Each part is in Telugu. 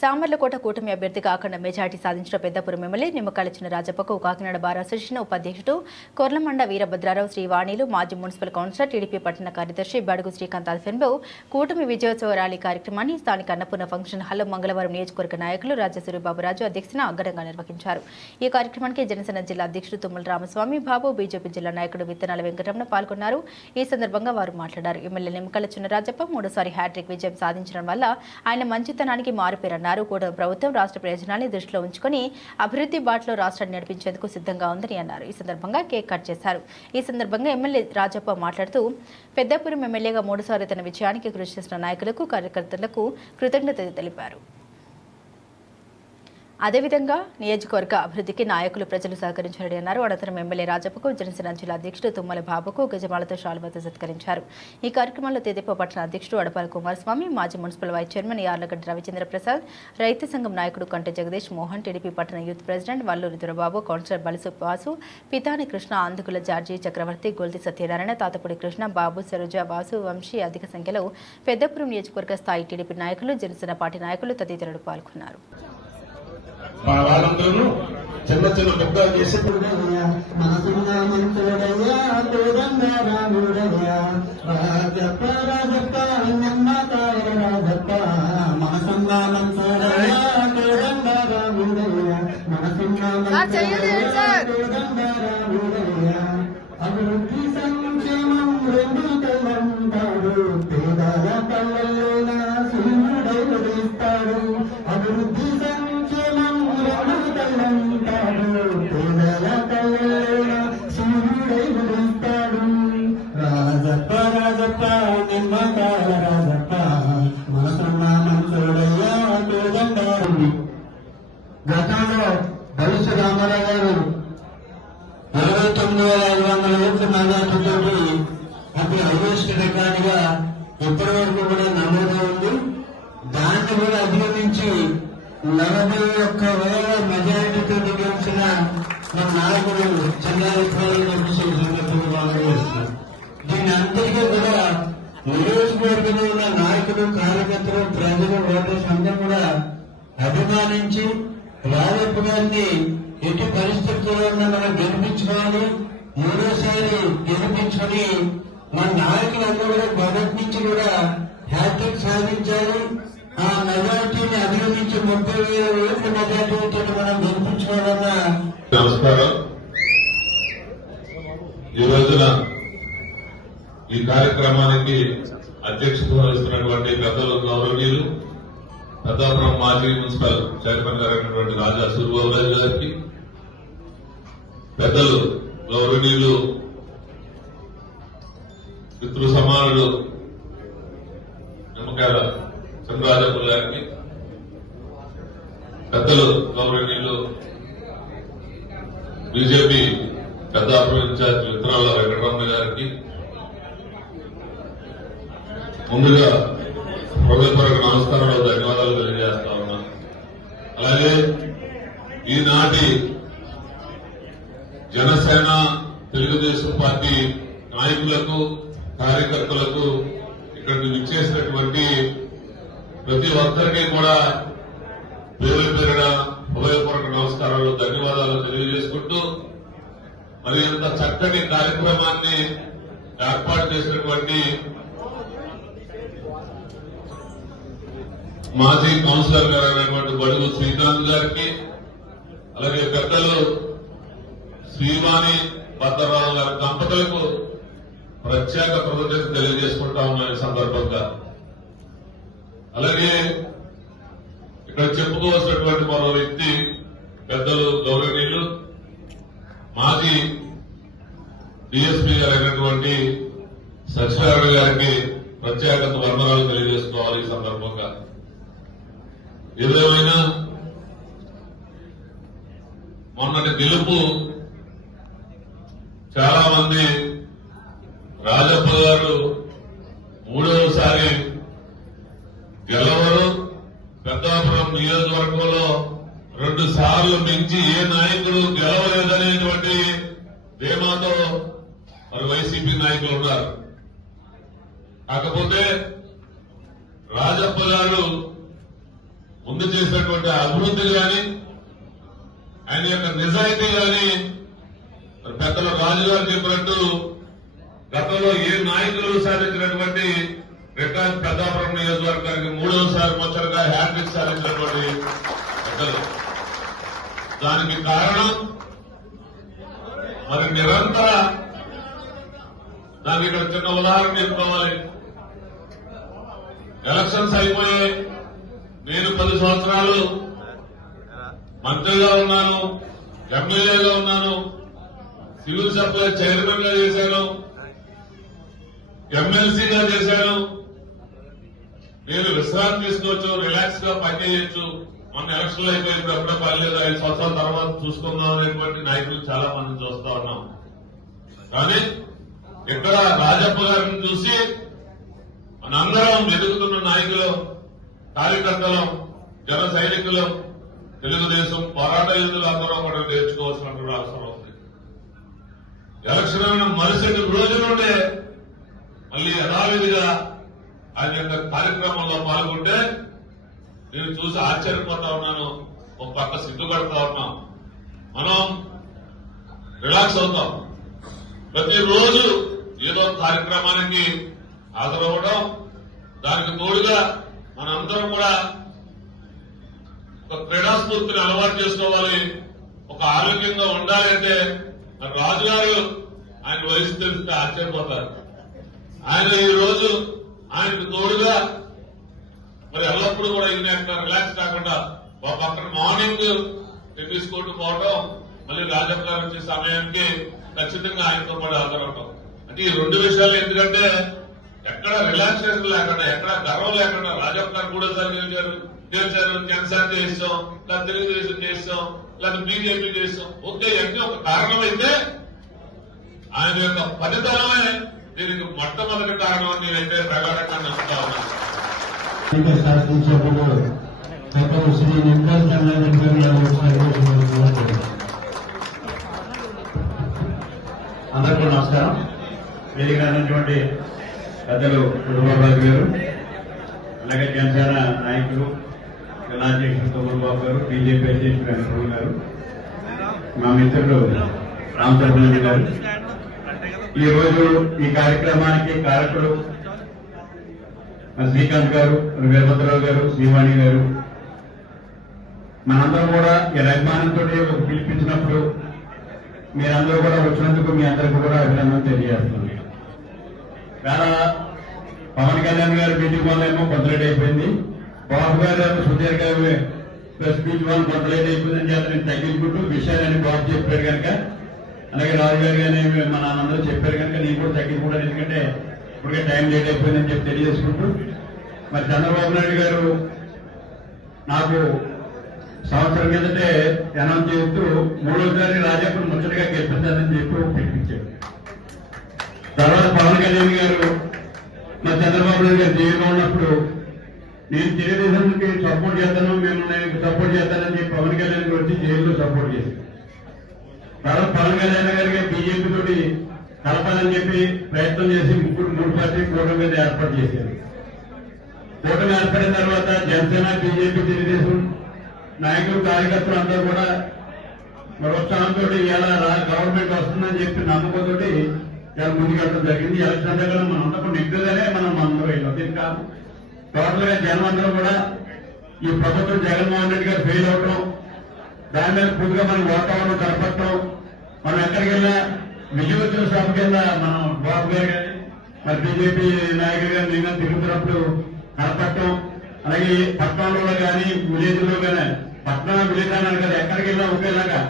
సామర్లకోట కూటమి అభ్యర్థిగా కాకుండా మెజార్టీ సాధించిన పెద్దపురం ఎమ్మెల్యే నిమ్మకాలిచ్చిన రాజప్పకు కాకినాడ బార్ అసోసియేషన్ ఉపాధ్యక్షుడు కొర్లమండ వీరభద్రారావు శ్రీవాణిలు మాజీ మున్సిపల్ కౌన్సిలర్ టీడీపీ పట్టణ కార్యదర్శి బడుగు శ్రీకాంత్ అల్ఫెన్బో కూటమి విజయోత్సవ ర్యాలీ కార్యక్రమాన్ని స్థానిక అన్నపూర్ణ ఫంక్షన్ హాల్లో మంగళవారం నియోజకవర్గ నాయకులు రాజసూరి బాబురాజు అధ్యక్షతన అగ్గరంగా నిర్వహించారు. ఈ కార్యక్రమానికి జనసేన జిల్లా అధ్యక్షుడు తుమ్మల రామస్వామి బాబు బీజేపీ జిల్లా నాయకుడు విత్తనాల వెంకటరమణ పాల్గొన్నారు. ఈ సందర్భంగా వారు మాట్లాడారు. ఎమ్మెల్యే నిమ్మకాల చిన్నరాజప్ప మూడోసారి హ్యాట్రిక్ విజయం సాధించడం వల్ల ఆయన మంచితనానికి మారుపేరన్నారు కూటమి ప్రభుత్వం రాష్ట్ర ప్రయోజనాన్ని దృష్టిలో ఉంచుకొని అభివృద్ధి బాటలో రాష్ట్రాన్ని నడిపించేందుకు సిద్ధంగా ఉందని అన్నారు. ఈ సందర్భంగా కేక్ కట్ చేశారు. ఈ సందర్భంగా ఎమ్మెల్యే రాజప్ప మాట్లాడుతూ పెద్దపురం ఎమ్మెల్యేగా మూడుసార్లు తన విజయానికి కృషి చేసిన నాయకులకు కార్యకర్తలకు కృతజ్ఞతలు తెలిపారు. అదేవిధంగా నియోజకవర్గ అభివృద్ధికి నాయకులు ప్రజలు సహకరించారని అన్నారు. అనంతరం ఎమ్మెల్యే రాజప్పకు జనసేన జిల్లా అధ్యక్షుడు తుమ్మల బాబుకు గజమాలతో శాలువతో సత్కరించారు. ఈ కార్యక్రమంలో తెదేప పట్టణ అధ్యక్షుడు అడపాల కుమారస్వామి మాజీ municipal vice chairman Yarlagadda Ravichandra Prasad రైతు సంఘం నాయకుడు కంటె జగదీష్ మోహన్ టీడీపీ పట్టణ youth president Valluri Durababu councillor Balisu Vasu Pitani Krishna Andukula George Chakravarthi Golthi Satyanarayana Tatapudi Krishna Babu Saroja Vasu Vamsi అధిక సంఖ్యలో పెద్దపురం నియోజకవర్గ స్థాయి టీడీపీ నాయకులు జనసేన పార్టీ నాయకులు తదితరులు పాల్గొన్నారు. వాళ్ళందరూ చిన్న చిన్న పెద్ద చేసి మనసున్న మంత్రుడయ్యా తొమ్మిది వేల ఐదు వందల ఓట్ల మెజార్టీతో అప్పుడు హైయెస్ట్ రికార్డ్గా ఇప్పటి వరకు కూడా నమోదు ఉంది దాన్ని కూడా అధిగమించి నలభై ఒక్క వేల మెజార్టీతో గెలిచిన మన నాయకుడు చంద్రబాబు చేస్తున్నారు దీని అంతటికీ కూడా నియోజకవర్గంలో ఉన్న నాయకులు కార్యకర్తలు ప్రజలు ఓటర్స్ అందరూ కూడా అభిమానించి రాజప్ప గారిని ఎటు పరిస్థితుల్లో మనం గెలిపించుకోవాలి మూడోసారి గెలిపించుకొని మన నాయకులందరూ కూడా మొదటి నుంచి కూడా హ్యాట్రిక్ సాధించాలి. ఆ మెజార్టీని అధిగమించి ముప్పై వేల ఓట్ల మెజార్టీతో మనం గెలిపించుకోవాలన్న నమస్కారం. ఈ రోజున ఈ కార్యక్రమానికి అధ్యక్షత వహిస్తున్నటువంటి పెద్దలు గౌరవనీయులు పెద్దాపురం మాజీ మున్సిపల్ చైర్మన్ గారైనటువంటి రాజా సూర్యబాబు గారికి పెద్దలు గౌరవనీయులు పితృ సమానులు నిమ్మకాయల చంద్రరాజప్ప గారికి పెద్దలు గౌరవనీయులు బీజేపీ పెద్దాపురం ఇన్ఛార్జ్ మిత్రాల వెంకటరమణ గారికి ముందుగా హృదయపూర్వక నమస్కారంలో ధన్యవాదాలు తెలియజేస్తా ఉన్నాను. అలాగే ఈనాటి జనసేన తెలుగుదేశం పార్టీ నాయకులకు కార్యకర్తలకు ఇక్కడికి విచ్చేసినటువంటి ప్రతి ఒక్కరికి కూడా పేరు పేరున హృదయపూర్వక నమస్కారాలు ధన్యవాదాలు తెలియజేసుకుంటూ మరి ఇంత చక్కని కార్యక్రమాన్ని ఏర్పాటు చేసినటువంటి మాజీ కౌన్సిలర్ గారు అయినటువంటి బడుగు శ్రీకాంత్ గారికి అలాగే పెద్దలు శ్రీవాణి భద్రరాజు గారి దంపతులకు ప్రత్యేక కృతజ్ఞత తెలియజేసుకుంటా ఉన్నాం సందర్భంగా. అలాగే ఇక్కడ చెప్పుకోవాల్సినటువంటి మరో వ్యక్తి పెద్దలు గౌరవనీయులు మాజీ డిఎస్పీ గారు అయినటువంటి సత్యనారాయణ గారికి ప్రత్యేక వర్ణనాలు తెలియజేసుకోవాలి ఈ సందర్భంగా. ఏదేమైనా మొన్నటి గెలుపు చాలా మంది రాజప్ప గారు మూడవసారి గెలవరు. పెద్దాపురం నియోజకవర్గంలో రెండు సార్లు మించి ఏ నాయకుడు గెలవలేదనేటువంటి ధీమాతో మరి వైసీపీ నాయకులు ఉన్నారు. కాకపోతే రాజప్ప గారు ముందు చేసినటువంటి అభివృద్ధి కానీ ఆయన యొక్క నిజాయితీ కానీ మరి పెద్దల రాజుగారు చెప్పినట్టు గతంలో ఏ నాయకులు సాధించినటువంటి రికార్డ్ పెద్దాపురం నియోజకవర్గానికి మూడవసారి మొచ్చలుగా హ్యాట్రిక్ సాధించినటువంటి పెద్దలు. దానికి కారణం మరి నిరంతర దానికి ఇక్కడ చిన్న ఉదాహరణ చెప్పుకోవాలి. ఎలక్షన్స్ అయిపోయాయి నేను పది సంవత్సరాలు మంత్రిగా ఉన్నాను ఎమ్మెల్యేగా ఉన్నాను సివిల్ సప్లై చైర్మన్గా చేశాను. ఎమ్మెల్సీగా చేశాను. నేను విశ్రాంతి తీసుకోవచ్చు రిలాక్స్గా పనిచేయచ్చు మొన్న ఎలక్షన్లు అయిపోయింది అప్పుడే పర్లేదు. ఐదు సంవత్సరాల తర్వాత చూసుకుందాం అనేటువంటి నాయకులు చాలా మంది చూస్తా ఉన్నాం. కానీ ఇక్కడ రాజప్ప గారిని చూసి మనందరం ఎదుగుతున్న నాయకులు కార్యకర్తలు జన సైనికులు తెలుగుదేశం పోరాట యోధులు అందరం కూడా నేర్చుకోవాల్సినటువంటి అవసరం ఎలక్షన్ అయిన మరుసటి రోజు నుండే మళ్ళీ యథావిధిగా ఆయన యొక్క కార్యక్రమంలో పాల్గొంటే నేను చూసి ఆశ్చర్యపోతా ఉన్నాను ఒక పక్క సిగ్గుపడతా ఉన్నాం. మనం రిలాక్స్ అవుతాం. ప్రతిరోజు ఏదో కార్యక్రమానికి హాజరవ్వడం దానికి తోడుగా మనందరం కూడా ఒక క్రీడాస్ఫూర్తిని అలవాటు చేసుకోవాలి ఒక ఆరోగ్యంగా ఉండాలంటే మరి రాజుగారు ఆయన వయసు తెలిస్తే ఆశ్చర్యపోతారు. ఆయన ఈ రోజు ఆయనకు తోడుగా మరి ఎల్లప్పుడూ కూడా ఇన్ని ఎక్కడ రిలాక్స్ కాకుండా ఒక పక్కన మార్నింగ్ టెన్నిస్ కోర్టు పోవడం మళ్ళీ రాజప్ప గారు వచ్చే సమయానికి ఖచ్చితంగా ఆయనతో పాటు హాజరవడం అంటే ఈ రెండు విషయాలు ఎందుకంటే ఎక్కడ రిలాక్సేషన్ లేకుండా ఎక్కడ గర్వం లేకుండా రాజప్ప గారు మూడోసారి గెలిచారు గెలిచారు జనసేన చేస్తాం లేదా తెలుగుదేశం చేస్తాం. లేదా బీజేపీ చేసాం ఓకే అంటే ఒక కారణమైతే ఆయన యొక్క ఫలితమే దీనికి మొట్టమొదటి కారణం అని నేనైతే ప్రగాఢంగా నమ్ముతా ఉన్నాను. శ్రీ అందరికీ నమస్కారం. వేదిక ఉన్నటువంటి పెద్దలు కుటుంబరాజు గారు అలాగే జనసేన నాయకులు జిల్లా అధ్యక్షుడు తోమరబాబు గారు బీజేపీ అధ్యక్షుడు వెంకటరావు గారు మా మిత్రుడు రామచంద్రరెడ్డి గారు. ఈ రోజు ఈ కార్యక్రమానికి కారకులు శ్రీకాంత్ గారు వీరభద్రరావు గారు శ్రీవాణి గారు. మనందరం కూడా ఈ అభిమానంతో పిలిపించినప్పుడు మీరందరూ కూడా వచ్చినందుకు మీ అందరికీ కూడా అభినందన తెలియజేస్తుంది వేళ పవన్ కళ్యాణ్ గారి మీటింగ్ వల్ల ఏమో కొంత అయిపోయింది. బాబు గారు సుధీర్ గారు ప్రెస్ మీట్ వాళ్ళు కొంత అయిపోయిందని నేను తగ్గించుకుంటూ విషయాలని బాబు చెప్పారు కనుక. అలాగే రాజు గారు కానీ మన అందరూ చెప్పారు కనుక నేను కూడా తగ్గించుకుంటాను ఎందుకంటే ఇప్పటికే టైం లేట్ అయిపోయిందని చెప్పి తెలియజేసుకుంటూ. మరి చంద్రబాబు నాయుడు గారు నాకు సంవత్సరం కిందటే అనౌన్స్ చేస్తూ మూడోసారి రాజప్పని ముచ్చటగా గెలిపించాలని చెప్పి పిలిపించాడు తర్వాత పవన్ కళ్యాణ్ గారు మా చంద్రబాబు నాయుడు గారు జైల్లో ఉన్నప్పుడు నేను తెలుగుదేశానికి సపోర్ట్ చేస్తాను మేము నేను సపోర్ట్ చేస్తానని చెప్పి పవన్ కళ్యాణ్ వచ్చి జైల్లో సపోర్ట్ చేశాను తర్వాత పవన్ కళ్యాణ్ గారికి బీజేపీ తోటి కలపాలని చెప్పి ప్రయత్నం చేసి ముగ్గురు మూడు పార్టీ కూటమి మీద ఏర్పాటు చేశారు. కూటమి ఏర్పడిన తర్వాత జనసేన బీజేపీ తెలుగుదేశం నాయకులు కార్యకర్తలు అందరూ కూడా మరోత్సాహంతో ఇలా గవర్నమెంట్ వస్తుందని చెప్పి నమ్మకంతో ఇలా ముందుకెళ్ళడం జరిగింది. ఎలక్షన్ దగ్గర మనం అందరం నిగ్గుదలే మనం అందరూ ఇలా దీనికి టోటల్ గా జనం కూడా ఈ ప్రభుత్వం జగన్మోహన్ రెడ్డి గారు ఫెయిల్ అవడం దాని మీద పూర్తిగా మనం వాతావరణం కనపడటం మనం ఎక్కడికి వెళ్ళినా విజయోత్సవ సభ కింద మనం బాబు గారు కానీ మరి బీజేపీ నాయకులు కానీ నేను తిరుగుతున్నప్పుడు కనపడటం అలాగే పట్టణంలో కానీ విలేజ్లో కానీ పట్టణం విలేజ్ అన్నారు కదా ఎక్కడికి వెళ్ళినా ఒకేలాగా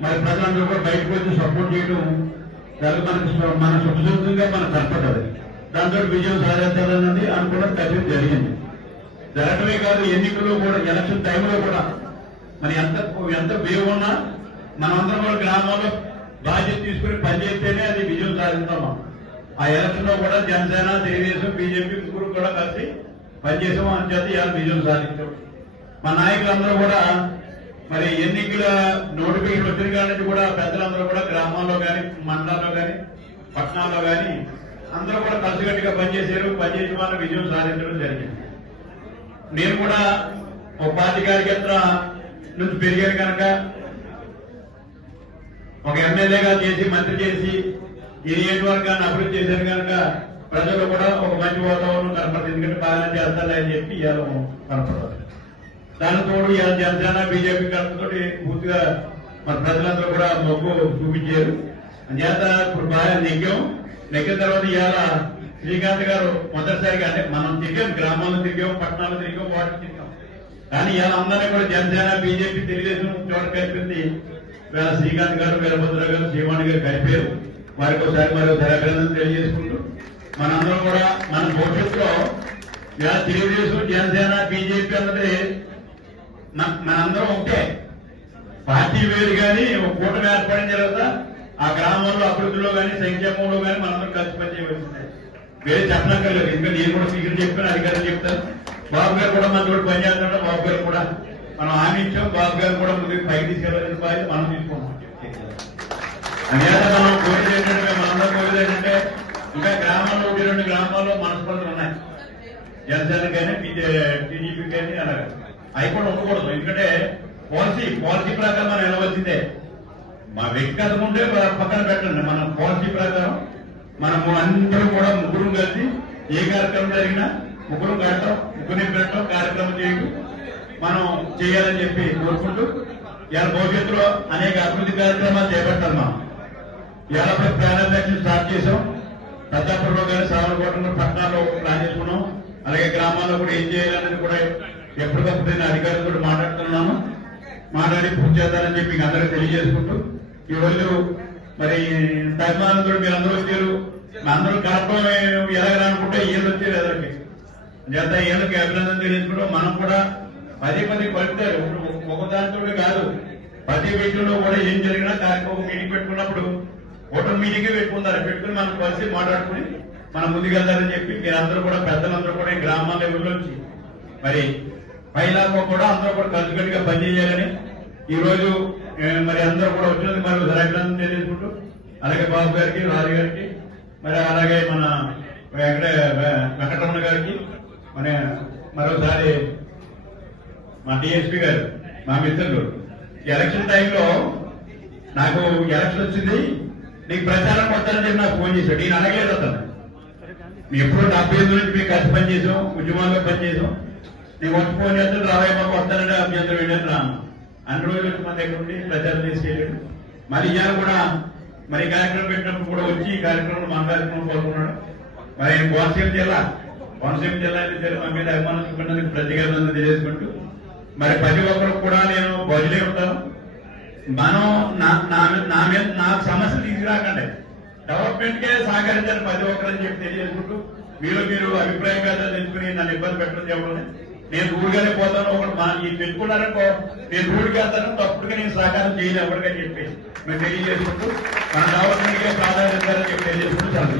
మరి ప్రజలందరూ కూడా బయటకు వచ్చి సపోర్ట్ చేయడం చాలా మనకి మన సుఖ మనం కనపడ్డది దాంతో విజయం సాధించాలన్నది అనుకోవడం ఖచ్చితంగా జరిగింది. జరగడమే కాదు ఎన్నికల్లో కూడా ఎలక్షన్ టైంలో కూడా మరి ఎంత ఎంత వేవ్ ఉన్నా మనమందరం కూడా గ్రామంలో బాధ్యత తీసుకుని పనిచేస్తేనే అది విజయం సాధిస్తాం ఆ ఎలక్షన్లో కూడా జనసేన తెలుగుదేశం బీజేపీ ముగ్గురు కూడా కలిసి పనిచేసాం అని చేత ఇవాళ విజయం సాధించాం. మా నాయకులందరూ కూడా మరి ఎన్నికల నోటిఫికేషన్ వచ్చిన కాడ నుంచి కూడా పెద్దలందరూ కూడా గ్రామాల్లో కానీ మండలాల్లో కానీ పట్టణాల్లో కానీ అందరూ కూడా కలిసికట్టుగా పనిచేశారు. పనిచేసిన వాళ్ళు విజయం సాధించడం జరిగింది. నేను కూడా ఒక పార్టీ కార్యకర్త నుంచి పెరిగాను కనుక ఒక ఎమ్మెల్యేగా చేసి మంత్రి చేసి ఈ నియోజకవర్గాన్ని అభివృద్ధి చేశారు కనుక ప్రజలు కూడా ఒక మంచి వాతావరణం కనపడుతుంది. ఎందుకంటే బాగానే చేస్తారని అని చెప్పి ఇవాళ కనపడతారు దాని తోడు ఇవాళ జనసేన బీజేపీ కలపతో పూర్తిగా మన ప్రజలందరూ కూడా మొగ్గు చూపించారు. చేత ఇప్పుడు బాగా నెగ్గాం నెగ్గిన తర్వాత ఇవాళ శ్రీకాంత్ గారు మొదటిసారిగా అంటే మనం తిరిగాం గ్రామాల్లో తిరిగాం పట్టణాల్లో తిరిగాం వాటికి తిరిగాం. కానీ ఇవాళ అందరినీ కూడా జనసేన బీజేపీ తెలుగుదేశం చోట కలిపింది వేళ శ్రీకాంత్ గారు వీరభద్ర గారు శ్రీవాణి గారు కలిపారు. వారికి ఒకసారి మరి ఒకసారి అభినందన తెలియజేసుకుంటూ మనందరం కూడా మన భవిష్యత్తులో ఇలా తెలుగుదేశం జనసేన బీజేపీ అన్నది మనందరం ఒకటే. పార్టీ వేరు కానీ ఒక కూటమి ఏర్పడిన తర్వాత ఆ గ్రామంలో అభివృద్ధిలో కానీ సంక్షేమంలో కానీ మనందరం కలిసి పనిచేయవలసిందే. వేరే చెప్పనక్కర్లేదు ఇంకా నేను కూడా స్పీకర్ చెప్పాను అధికారులు చెప్తాను బాబు గారు కూడా మన తోటి పనిచేస్తుంటే బాబు గారు కూడా. మనం హామీ ఇచ్చాం బాబు గారు కూడా ముందుకు పైకి తీసుకెళ్ళాలని బాధ్యత మనం తీసుకున్నాం అందుకే మనం కోరిక ఏంటంటే మనందరం కోరిక ఏంటంటే ఇంకా గ్రామాల్లో ఒకటి రెండు గ్రామాల్లో మనస్పర్ధలు ఉన్నాయి. జనసేన కానీ టీడీపీ కానీ అలాగే. అవి కూడా ఉండకూడదు ఎందుకంటే పాలసీ పాలసీ ప్రకారం మనం వెళ్ళవలసిందే. మా వ్యక్తిగతం ఉంటే పక్కన పెట్టండి. మన పాలసీ ప్రకారం మనము అందరూ కూడా ముగ్గురు కలిసి ఏ కార్యక్రమం జరిగినా ముగ్గురు కడతాం ముగ్గురిని పెట్టడం కార్యక్రమం చేయడం మనం చేయాలని చెప్పి కోరుకుంటూ ఇవాళ భవిష్యత్తులో అనేక అభివృద్ధి కార్యక్రమాలు చేపట్టాలి మనం. ఇవాళ ప్రాణాధ్యక్షులు స్టార్ట్ చేసాం పెద్దాపురంలో కానీ సామర్కోటలో పట్టణాల్లో ప్లాన్ చేసుకున్నాం. అలాగే గ్రామాల్లో కూడా ఏం చేయాలనేది కూడా ఎప్పటికప్పుడు నేను అధికారులతో కూడా మాట్లాడుతున్నాను. మాట్లాడి పూర్తి చేద్దామని చెప్పి మీకు అందరికీ తెలియజేసుకుంటూ ఈ రోజు మరి తగ్మానంతో మీరు అందరూ వచ్చారు అందరూ కార్యక్రమం ఎలాగనుకుంటే ఏళ్ళు వచ్చారు ఎదరికి. అంత ఏళ్ళకి అభినందన తెలియజేసుకుంటాం మనం కూడా పదే పదే పలుకుతారు. ఒక దాంతో కాదు. ప్రతి మీటింగ్లో కూడా ఏం జరిగినా కార్యక్రమం మీటింగ్ పెట్టుకున్నప్పుడు ఓటర్ మీటింగ్ పెట్టుకున్నారు పెట్టుకుని మనం కలిసి మాట్లాడుకుని మనం ముందుకెళ్తారని చెప్పి మీరందరూ కూడా పెద్దలందరూ కూడా ఈ గ్రామాల లెవెల్లోంచి మరి పైలాగా కూడా అందరూ కూడా కలిసికట్టుగా పనిచేయాలని ఈ రోజు మరి అందరూ కూడా వచ్చినందుకు మరి ఒకసారి అభినందన తెలియజేసుకుంటూ అలాగే బాబు గారికి రాజు గారికి మరి అలాగే మన వెంకట వెంకటరమణ గారికి మన మరోసారి మా డిఎస్పీ గారు మా మిత్రులు. ఎలక్షన్ టైంలో నాకు ఎలక్షన్ వచ్చింది నీకు ప్రచారం కొట్టాలని చెప్పి నాకు ఫోన్ చేశాడు. నేను అడగలేదు అతను మేము ఎప్పుడో డెబ్బై ఎనిమిది నుంచి మీకు కలిసి పనిచేసాం ఉద్యమాల్లో పనిచేసాం. నేను వచ్చి ఫోన్ చేస్తాను రావయ్య మాకు వస్తానంటే అభ్యంతరం ఏంటంటే రాను. అన్ని రోజులకు మన దగ్గర ఉండి ప్రచారం తీసుకెళ్ళాడు మరి ఇవాళ కూడా మరి కార్యక్రమం పెట్టినప్పుడు కూడా వచ్చి ఈ కార్యక్రమంలో మన కార్యక్రమం పాల్గొన్నాడు. మరి ఆయన కోనసీమ జిల్లా కోనసీమ జిల్లా అయితే మా మీద అభిమానం చూపినందుకు ప్రతిగా తెలియజేసుకుంటూ మరి ప్రతి ఒక్కరు కూడా నేను బదిలీ ఉంటాను. మనం నా నా మీద- నా సమస్య నాకు సమస్యలు తీసుకురాకండి. డెవలప్మెంట్ కే సహకరించాలి ప్రతి ఒక్కరని చెప్పి తెలియజేసుకుంటూ మీరు మీరు అభిప్రాయం కదా తెలుసుకుని నన్ను ఇబ్బంది పెట్టడం చెప్పండి నేను రూడ్గానే పోతాను ఒకటి మా ఈ పెట్టుకున్నారనుకో నేను రూడ్కి వెళ్తాను తప్పుడుగా నేను సహకారం చేయను ఎవరికని చెప్పేసి. మేము తెలియజేసుకుంటూ మన డెవలప్మెంట్ కే ప్రాధాన్యత చెప్పి తెలియజేసుకుంటూ చాలా